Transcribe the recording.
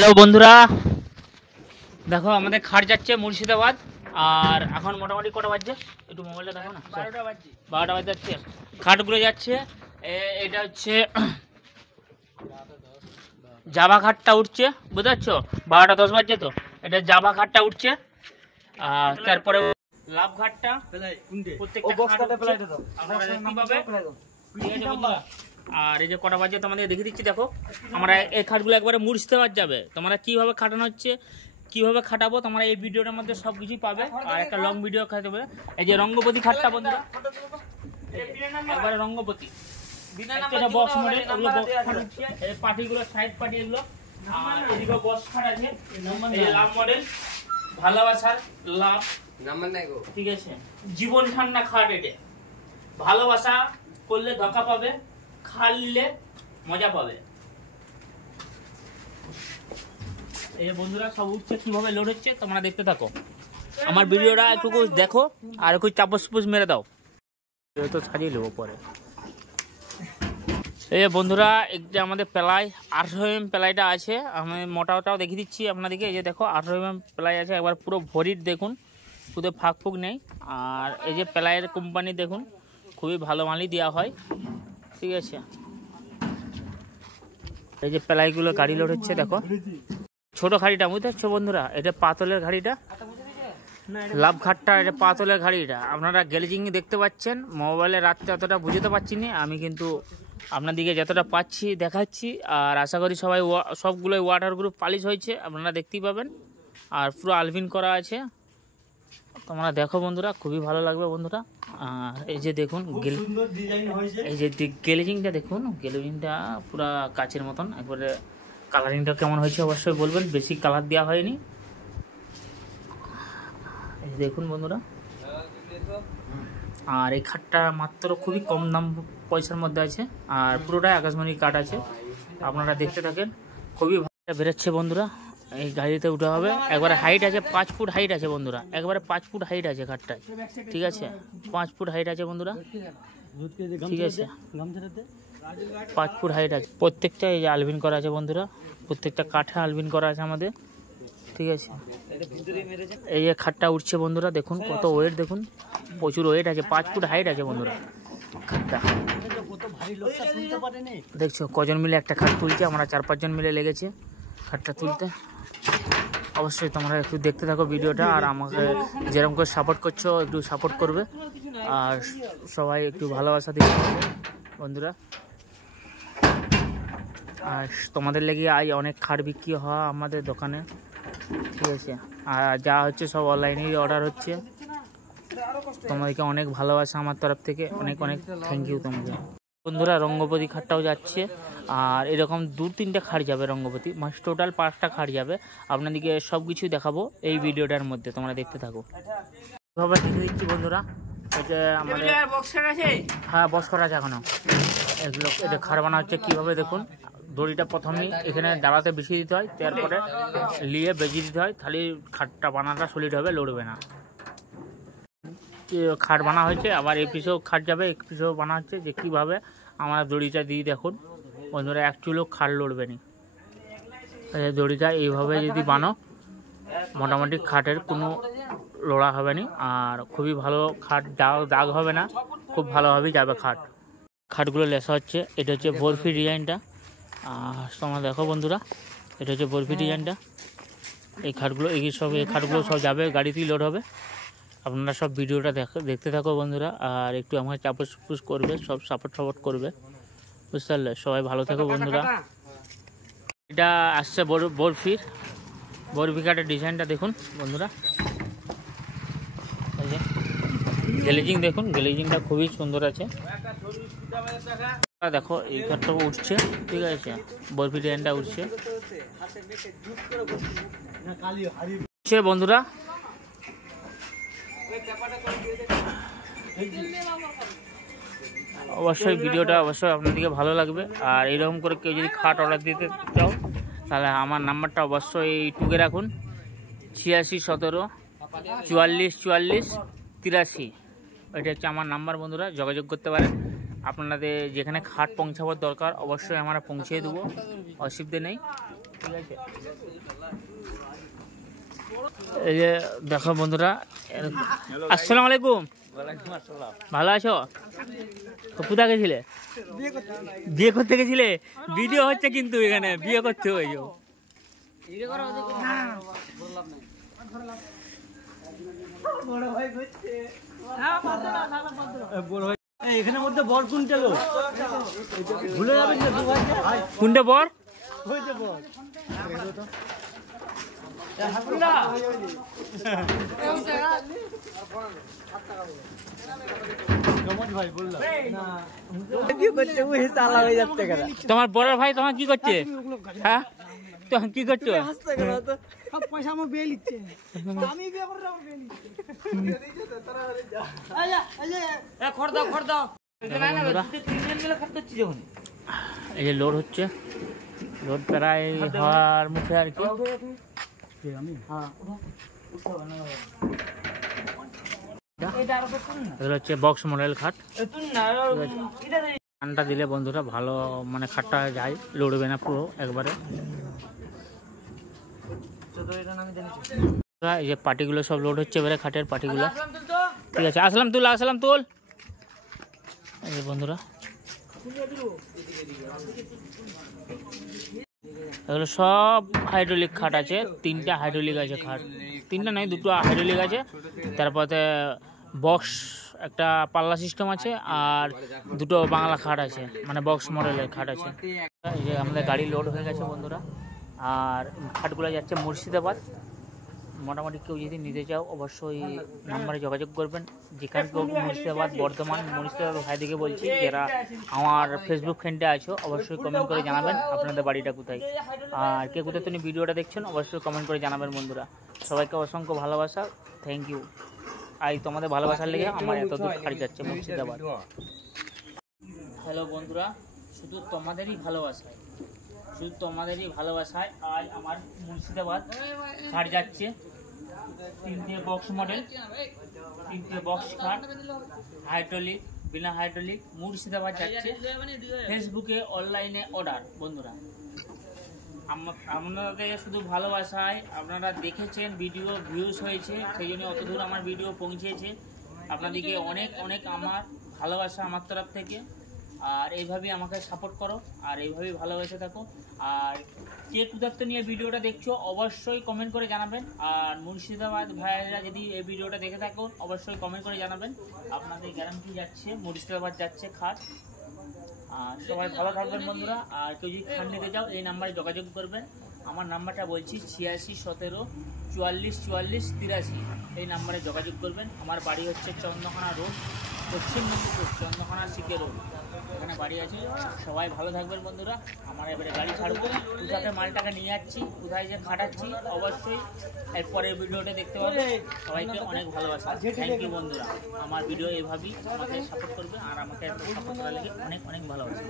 Hello বন্ধুরা, দেখো আমাদের খাট যাচ্ছে মুর্শিদাবাদ। আর এখন মোটামুটি কটা বাজছে একটু মোবাইলটা দেখো না। 12টা বাজছে। 12টা বাজে যাচ্ছে, খাটগুলো যাচ্ছে। এটা হচ্ছে জাবা খাটটা উঠছে, বুঝতে পারছো? 12টা 10 বাজছে তো, এটা জাবা খাটটা উঠছে। আর তারপরে লাভ ঘাটটা আর এই যে কটা বাজে তোমাদের দেখে দিচ্ছি। দেখো আমরা এই খাটগুলো একবারে মুর্শিদাবাদ যাবে। তোমরা কিভাবে খাটানো হচ্ছে, কিভাবে খাটাবো, তোমরা এই ভিডিওটার মধ্যে সব কিছুই পাবে। আর একটা লং ভিডিও খাটাতে হবে। এই যে রঙ্গপতি খাটটা বন্ধুরা, একবারে রঙ্গপতি বক্স মডেল, ওগুলো বক্স খাট হচ্ছে। এই পার্টিগুলো সাইড পার্টি এগুলো। আর এদিকে বক্স খাট আছে, এই লাভ মডেল, ভালোবাসার লাভ নাম্বার নাই গো, ঠিক আছে। জীবন ঠান্ডা খাট, এটা ভালোবাসা করলে ধোকা পাবে, খাইলে মজা পাবে। এই বন্ধুরা সব উঠছে, কিভাবে লোড হচ্ছে তোমরা দেখতে থাকো। আমার ভিডিওটা একটু দেখো আর একটু চাপস পুষ মেরে দাও, তো সাজিয়ে নেবো পরে। এই বন্ধুরা একটা আমাদের প্লাই 18 mm প্লাইটা আছে। আমি মোটাটাও দেখিয়ে দিচ্ছি আপনাদেরকে। এই যে দেখো 18 mm প্লাই আছে, একবার পুরো ভরির দেখুন, শুধু ফাঁক ফুক নেই। আর এই যে প্লাইয়ের কোম্পানি দেখুন, খুবই ভালো মালই দেওয়া হয়, ঠিক আছে। এই যে প্লাইগুলো গাড়ি লোড হচ্ছে, দেখো ছোট গাড়িটা, বুঝতে পারছো বন্ধুরা? এটা পাতলের গাড়িটা, লাভ ঘাটটা, এটা পাতলের গাড়িটা। আপনারা গ্যালেজিং দেখতে পাচ্ছেন, মোবাইলে রাত্রে অতটা বুঝতে পারছি না আমি, কিন্তু আপনাদেরকে যতটা পাচ্ছি দেখাচ্ছি। আর আশা করি সবাই সবগুলোই ওয়াটার গ্রুপ পালিশ হয়েছে, আপনারা দেখতেই পাবেন। আর পুরো আলভিন করা আছে, তোমরা দেখো বন্ধুরা, খুবই ভালো লাগবে বন্ধুরা। আর এই যে দেখুন এই যে গ্যালেজিংটা দেখুন, গ্যালেজিংটা পুরো কাচের মতন। একবারে কালারিংটা কেমন হয়েছে অবশ্যই বলবেন, বেশি কালার দেওয়া হয়নি। এই দেখুন বন্ধুরা। আর এই খাটটা মাত্র খুবই কম দাম পয়সার মধ্যে আছে, আর পুরোটাই আকাশমণি কাঠ আছে। আপনারা দেখতে থাকেন, খুবই ভালো বেরোচ্ছে বন্ধুরা। এই গাড়িতে উঠা হবে, একবারে হাইট আছে 5 ফুট হাইট আছে বন্ধুরা, একবারে 5 ফুট হাইট আছে খাটটায়, ঠিক আছে। 5 ফুট হাইট আছে বন্ধুরা, ঠিক আছে। 5 ফুট হাইট আছে প্রত্যেকটা। এই যে আলবিন করা আছে বন্ধুরা, প্রত্যেকটা কাঠে আলবিন করা আছে আমাদের, ঠিক আছে। এই যে খাটটা উঠছে বন্ধুরা, দেখুন কত ওয়েট, দেখুন প্রচুর ওয়েট আছে। 5 ফুট হাইট আছে বন্ধুরা খাটটা, দেখছো কজন মিলে একটা খাট তুলছে। আমরা 4-5 জন মিলে লেগেছে খাটটা তুলতে। অবশ্যই তোমরা একটু দেখতে থাকো ভিডিওটা, আর আমাকে যেরকম করে সাপোর্ট করছো একটু সাপোর্ট করবে। আর সবাই একটু ভালোবাসা দিবে বন্ধুরা। আর তোমাদের লেগে আজ অনেক খাট বিক্রি হওয়া আমাদের দোকানে, ঠিক আছে। আর যা হচ্ছে সব অনলাইনেই অর্ডার হচ্ছে। তোমাদেরকে অনেক ভালোবাসা আমার তরফ থেকে, অনেক অনেক থ্যাংক ইউ তোমাকে বন্ধুরা। রঙ্গপতি খাটটাও যাচ্ছে, আর এরকম 2-3টে খাট যাবে রঙ্গপতি, মাস টোটাল 5টা খাট যাবে। আপনাদেরকে সব কিছুই দেখাবো এই ভিডিওটার মধ্যে, তোমরা দেখতে থাকো। এভাবে দেখে দিচ্ছি বন্ধুরা, এটা আমাদের হ্যাঁ বক্স করা আছে এখনো। এগুলো এটা খাট বানা হচ্ছে কীভাবে দেখুন। দড়িটা প্রথমেই এখানে দাঁড়াতে বেশি দিতে হয়, তারপরে নিয়ে বেজিয়ে দিতে হয়, তাহলে খাটটা বানাটা সলিড হবে, লড়বে না। খাট বানা হয়েছে, আবার এই পিছেও খাট যাবে, এক পিছেও বানা হচ্ছে। যে কীভাবে আমরা দড়িটা দিয়ে দেখুন বন্ধুরা, এক চুলো খাট লড়বে না। দড়িটা এইভাবে যদি বানো, মোটামুটি খাটের কোনো লড়া হবে না, আর খুবই ভালো খাট, দাগ হবে না, খুব ভালোভাবেই যাবে খাট। খাটগুলো লেসা হচ্ছে, এটা হচ্ছে বরফি ডিজাইনটা। আর তোমরা দেখো বন্ধুরা, এটা হচ্ছে বরফি ডিজাইনটা। এই খাটগুলো সব যাবে, গাড়িতেই লোড হবে। আপনারা সব ভিডিওটা দেখতে থাকো বন্ধুরা, আর একটু আমাকে চাপোস করবে, সব সাপোর্ট করবে, বুঝতে পারলে? সবাই ভালো থাকো বন্ধুরা। এটা আসছে বরফি কাঠের ডিজাইনটা দেখুন বন্ধুরা। এই যে গ্লেজিং দেখুন, গ্লেজিংটা খুবই সুন্দর আছে। দেখো এই কাঠটা উঠছে, ঠিক আছে, বরফি ডিজাইনটা উঠছে বন্ধুরা। অবশ্যই ভিডিওটা অবশ্যই আপনাদেরকে ভালো লাগবে। আর এরকম করে কেউ যদি খাট অর্ডার দিতে চাও, তাহলে আমার নাম্বারটা অবশ্যই টুকে রাখুন, 86 17 44 44 83। এটা হচ্ছে আমার নাম্বার বন্ধুরা, যোগাযোগ করতে পারেন। আপনাদের যেখানে খাট পৌঁছাবার দরকার অবশ্যই আমরা পৌঁছে দেবো, অসুবিধে নেই। ঠিক আছে। এই যে দেখো বন্ধুরা, আসসালামু আলাইকুম। ভালো আছো? তো কোথায় গেছিলে? বিয়ে করতে গেছিলে? ভিডিও হচ্ছে কিন্তু এখানে বিয়ে করতে ওই এখানের মধ্যে বর কোনটা লো ভুলে যাবেন না? কোনটা বর? তোমার বড় ভাই তোমার কি করছে? হ্যাঁ তোমার কি করছো? পয়সা আমার বিয়ে নিচ্ছে, আমি বিয়ে করে এই যে লোড হচ্ছে, লোড প্রায় হওয়ার মুখে আর কি। হচ্ছে বক্স মডেল খাট। ঠান্ডা দিলে বন্ধুরা ভালো মানে খাটটা যায়, লড়বে না পুরো একবারে। এই যে পাটিগুলো সব লোড হচ্ছে এবারে, খাটের পাটিগুলো। ঠিক আছে, আসলাম তুল, আসলাম তুল। এই যে বন্ধুরা এগুলো সব হাইড্রোলিক খাট আছে, 3টা হাইড্রোলিক আছে খাট, 3টা নয় 2টো হাইড্রোলিক আছে। তারপরে বক্স একটা পাল্লা সিস্টেম আছে, আর 2টো বাংলা খাট আছে, মানে বক্স মডেলের খাট আছে। এই যে আমাদের গাড়ি লোড হয়ে গেছে বন্ধুরা, আর খাটগুলো যাচ্ছে মুর্শিদাবাদ। মোটামুটি কেউ যদি নিতে চাও অবশ্যই নাম্বারে যোগাযোগ করবেন। যেখানে কেউ মুর্শিদাবাদ, বর্ধমান, মুর্শিদাবাদ ভাইদিকে বলছি, যারা আমার ফেসবুক ফ্রেন্ডে আছো অবশ্যই কমেন্ট করে জানাবেন আপনাদের বাড়িটা কোথায়, আর কে কোথায় তুমি ভিডিওটা দেখছেন অবশ্যই কমেন্ট করে জানাবেন বন্ধুরা। সবাইকে অসংখ্য ভালোবাসা, থ্যাংক ইউ। আর তোমাদের ভালোবাসার লেগে আমার এত দূর খাড়ি যাচ্ছে মুর্শিদাবাদ। হ্যালো বন্ধুরা, শুধু তোমাদেরই ভালোবাসায়, শুধু তোমাদেরই ভালোবাসায় আজ আমার মুর্শিদাবাদ খাট যাচ্ছে। 3টে বক্স মডেল, 3টে বক্স খাট, হাইড্রোলিক, বিনা হাইড্রোলিক, মুর্শিদাবাদ যাচ্ছে। ফেসবুকে অনলাইনে অর্ডার বন্ধুরা। আপনাদের শুধু ভালোবাসায়, আপনারা দেখেছেন ভিডিও ভিউজ হয়েছে, সেই জন্য অত দূর আমার ভিডিও পৌঁছেছে। আপনাদেরকে অনেক অনেক আমার ভালোবাসা আমার তরফ থেকে। আর এইভাবেই আমাকে সাপোর্ট করো, আর এইভাবেই ভালোবেসে থাকো। আর কে ক্ষুধার্ত নিয়ে ভিডিওটা দেখছো অবশ্যই কমেন্ট করে জানাবেন। আর মুর্শিদাবাদ ভাইয়েরা যদি এই ভিডিওটা দেখে থাকো অবশ্যই কমেন্ট করে জানাবেন। আপনাদের গ্যারান্টি যাচ্ছে মুর্শিদাবাদ যাচ্ছে খাট। আর সবাই ভালো থাকবেন বন্ধুরা। আর কেউ যদি খাট নিতে চাও এই নাম্বারে যোগাযোগ করবেন। আমার নাম্বারটা বলছি 86 17 44 44 83, এই নাম্বারে যোগাযোগ করবেন। আমার বাড়ি হচ্ছে চন্দ্রকোনা রোড, পশ্চিম মেদিনীপুর, চন্দ্রকোনা সিকে রোড, এখানে বাড়ি আছে। সবাই ভালো থাকবেন বন্ধুরা। আমার এবারে গাড়ি ছাড়বো, কোথাকে মালটাকে নিয়ে যাচ্ছি, কোথায় যে খাটাচ্ছি অবশ্যই এরপরের ভিডিওটা দেখতে পাবে। সবাইকে অনেক ভালোবাসা, থ্যাংক ইউ বন্ধুরা। আমার ভিডিও এভাবেই আমাকে সাপোর্ট করবে, আর আমাকে সাপোর্ট করার লেগে অনেক অনেক ভালোবাসা।